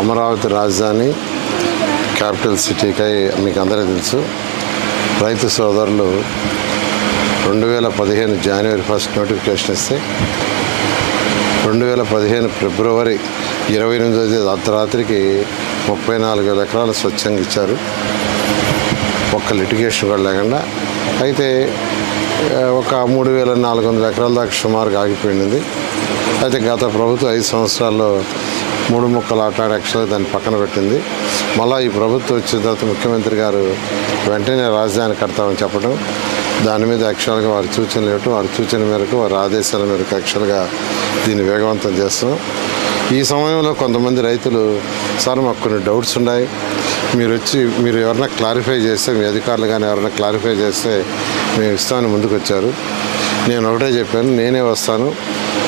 అమరావతి రాజధాని క్యాపిటల్ సిటీకై మీకు అందరికీ తెలుసు. రైతు సోదరులు 2015 జనవరి 1 నోటిఫికేషన్ ఇస్తే 2015 ఫిబ్రవరి 28 అర్ధరాత్రికి 34,000 ఎకరాలు స్వచ్ఛంగా ఇచ్చారు, ఒక్క లిటిగేషన్ కూడా లేకుండా. అయితే ఒక 3,400 ఎకరాల దాకా సుమారుగా ఆగిపోయింది. అయితే గత ప్రభుత్వం 5 సంవత్సరాల్లో 3 ముక్కలు ఆటాడి యాక్చువల్గా దాన్ని పక్కన పెట్టింది. మళ్ళీ ఈ ప్రభుత్వం వచ్చిన తర్వాత ముఖ్యమంత్రి గారు వెంటనే రాజధాని కడతామని చెప్పడం, దాని మీద యాక్చువల్గా వారి సూచనలు ఇవ్వటం, వారి సూచన మేరకు వారి ఆదేశాల మేరకు యాక్చువల్గా దీన్ని వేగవంతం చేస్తున్నాం. ఈ సమయంలో కొంతమంది రైతులు సార్ మాకు కొన్ని డౌట్స్ ఉన్నాయి, మీరు ఎవరైనా క్లారిఫై చేస్తే, మీ అధికారులు కానీ ఎవరైనా క్లారిఫై చేస్తే మేము ఇస్తామని ముందుకు వచ్చారు. నేను ఒకటే చెప్పాను, నేనే వస్తాను,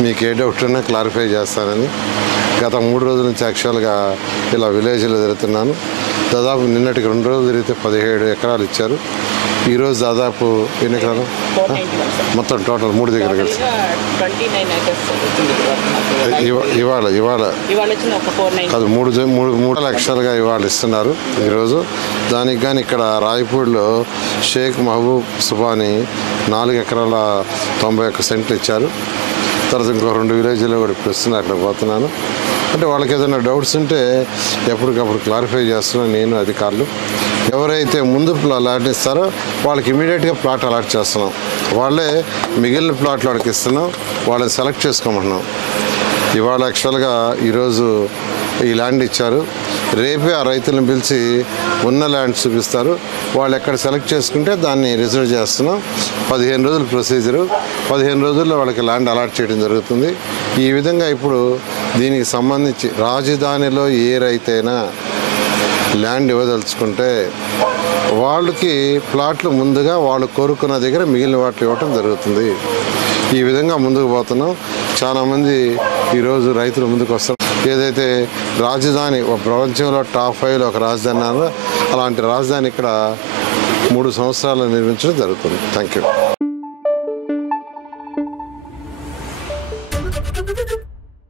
మీకు ఏ డౌట్ ఉన్నా క్లారిఫై చేస్తానని. గత 3 రోజుల నుంచి యాక్చువల్గా ఇలా విలేజ్లో తిరుగుతున్నాను. దాదాపు నిన్నటికి 2 రోజులు తిరిగితే 17 ఎకరాలు ఇచ్చారు. ఈరోజు దాదాపు ఎన్ని ఎకరాలు మొత్తం టోటల్ 3 దగ్గర కలిసి ఇవాళ అది 3 లక్షలుగా ఇవాళ ఇస్తున్నారు ఈరోజు. దానికి కానీ ఇక్కడ రాయపూడిలో షేక్ మహబూబ్ సుబానీ 4 ఎకరాల 91 సెంట్లు ఇచ్చారు. తర్వాత ఇంకో 2 విలేజ్లో కూడా ఇప్పుడు ఇస్తున్నారు, అక్కడ పోతున్నాను. అంటే వాళ్ళకి ఏదైనా డౌట్స్ ఉంటే ఎప్పటికప్పుడు క్లారిఫై చేస్తున్నాను నేను, అధికారులు. ఎవరైతే ముందు అలాట్ ఇస్తారో వాళ్ళకి ఇమీడియట్గా ప్లాట్ అలాట్ చేస్తున్నాం. వాళ్ళే మిగిలిన ప్లాట్లు వాళ్ళకి ఇస్తున్నాం, వాళ్ళని సెలెక్ట్ చేసుకోమంటున్నాం. ఇవాళ యాక్చువల్గా ఈరోజు ఈ ల్యాండ్ ఇచ్చారు, రేపే ఆ రైతులను పిలిచి ఉన్న ల్యాండ్ చూపిస్తారు. వాళ్ళు ఎక్కడ సెలెక్ట్ చేసుకుంటే దాన్ని రిజర్వ్ చేస్తున్నాం. 15 రోజుల ప్రొసీజరు, 15 రోజుల్లో వాళ్ళకి ల్యాండ్ అలాట్ చేయడం జరుగుతుంది. ఈ విధంగా ఇప్పుడు దీనికి సంబంధించి రాజధానిలో ఏ రైతైనా ల్యాండ్ ఇవ్వదలుచుకుంటే వాళ్ళకి ప్లాట్లు ముందుగా వాళ్ళు కోరుకున్న దగ్గర మిగిలిన వాటిని ఇవ్వటం జరుగుతుంది. ఈ విధంగా ముందుకు పోతున్నాం. చాలామంది ఈరోజు రైతులు ముందుకు వస్తారు. ఏదైతే రాజధాని ప్రపంచంలో టాప్ 5లో ఒక రాజధాని అన్నారో అలాంటి రాజధాని ఇక్కడ 3 సంవత్సరాలు నిర్మించడం జరుగుతుంది. Thank you.